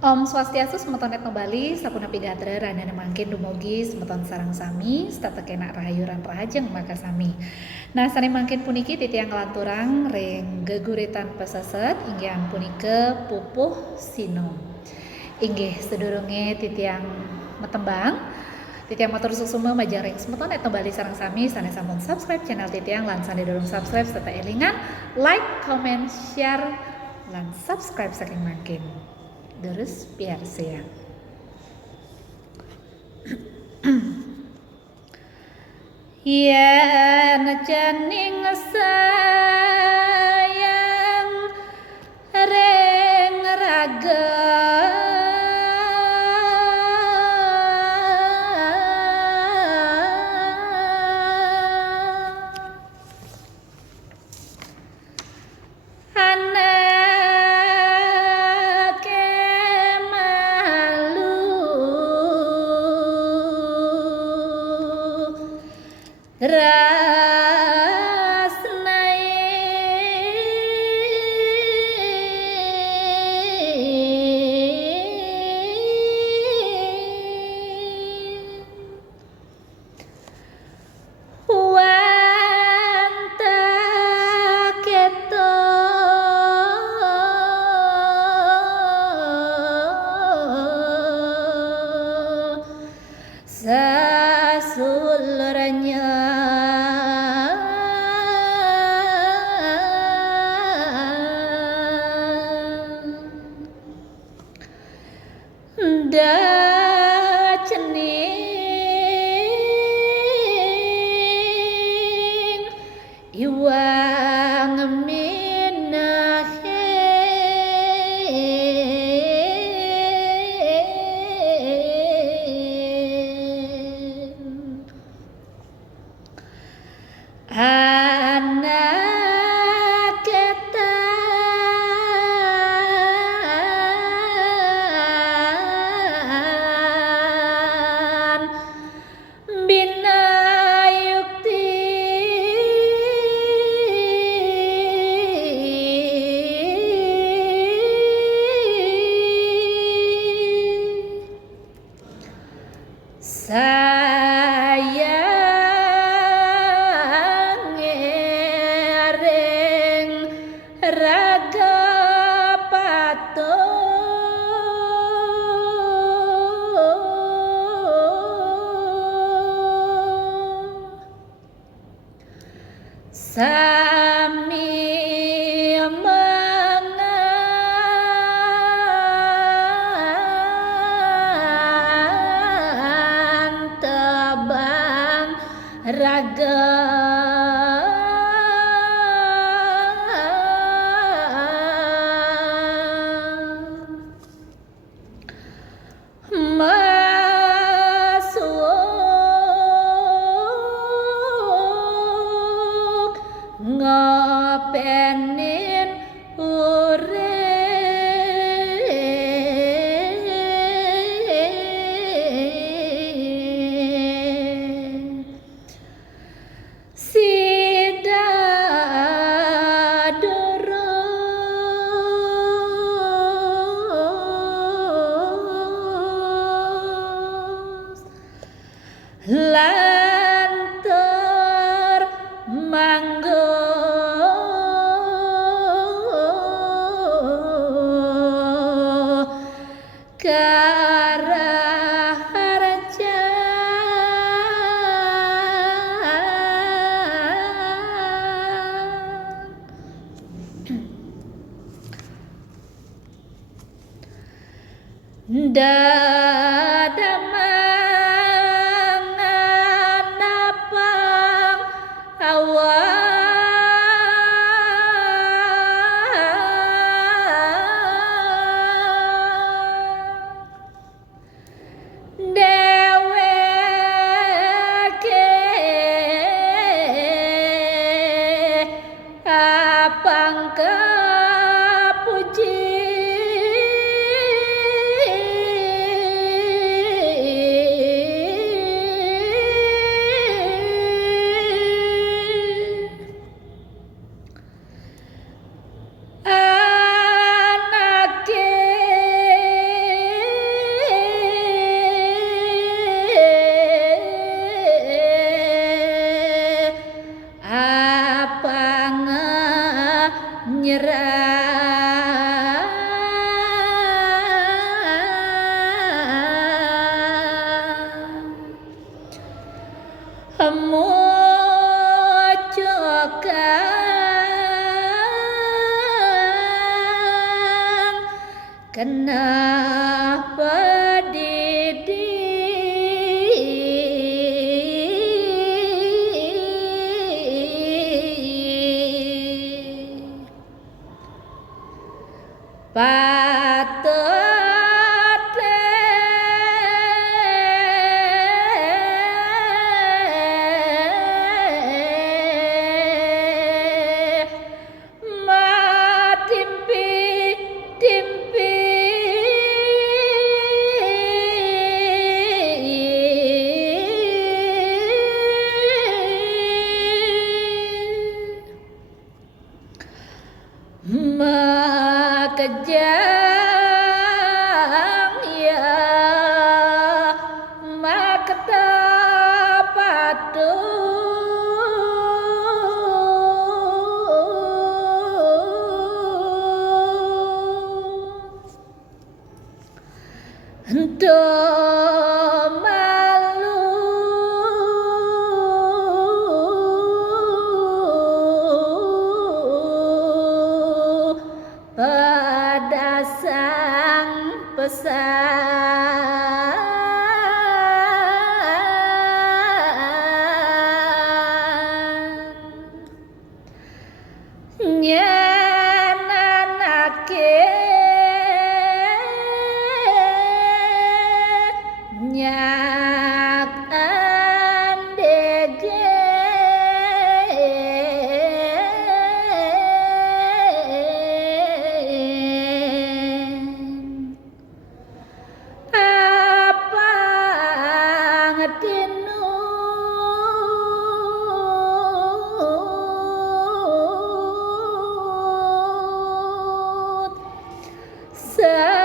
Om Swastiastu semeton etno Bali, sapunapi gatra ranana mangkin dumugi semeton sareng sami, stata kena rahayuran rahajeng maka sami. Nah, sane mangkin puniki titiang kelanturang ring geguritan peseset inggihan punike pupuh sino. Inggih sedurunge titiang metembang, titiang matur susume majang ring semeton etno Bali sareng sami sanes sampun subscribe channel titiang lan sane durung subscribe serta elingan like, comment, share lan subscribe saking mangkin. Terus biar saya yen janing sayang ring raga iwang minahe anak ketan binayukti sayang ring raga sami mangan tebang raga ngopenin urip sida durus lantur manggo karaharja dadamangan napang dheweke apang kepuji Kenapa Didi patut matimpi timpi makejang ya makta ento malu pada sang pesan nyenanake nyak andege apa ngetinu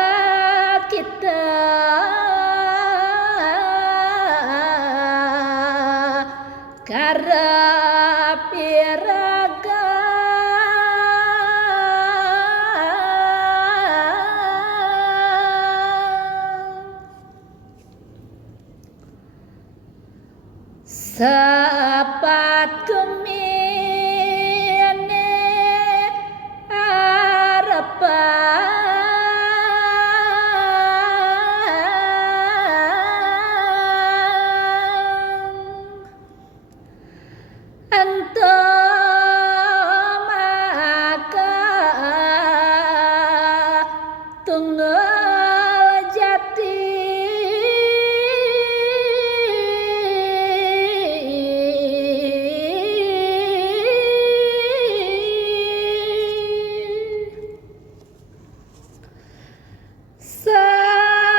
sakita karapiraga sapat kemine harapan ento maka tunggal jati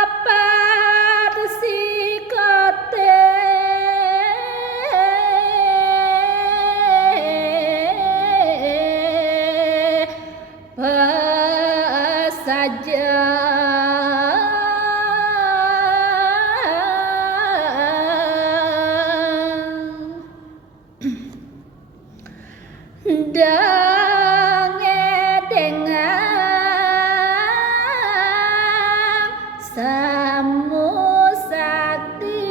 sapat sikote saja dange dengan samu sakti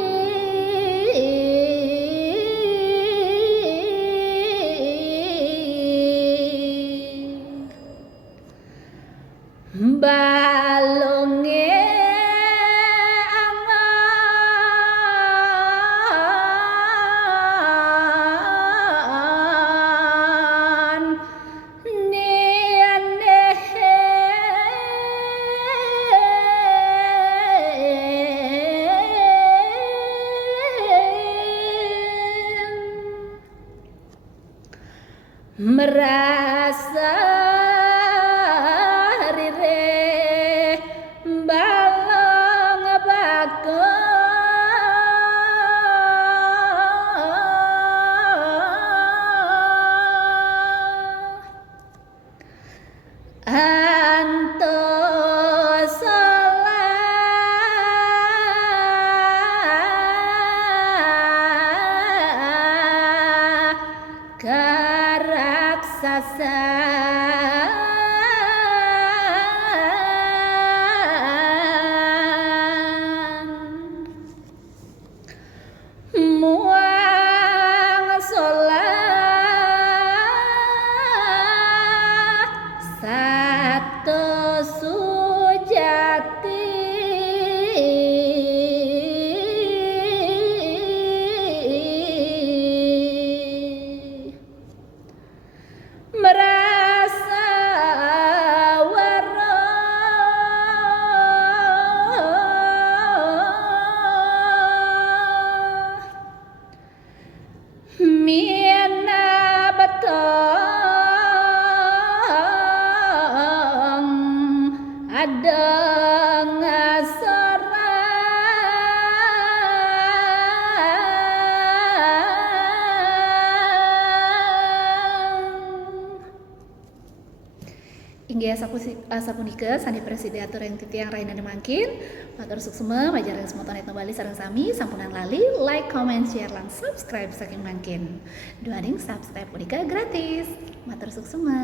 balonge angan niane merasa rire balong bako anto salah karaksa Inggih sapunika sandi presidi atur yang titiang rainana mangkin. Matur suksema majareng semoton etno Bali sareng sami sampunan lali like, comment, share lan subscribe saking mangkin. Duaning subscribe punika gratis. Matur suksema.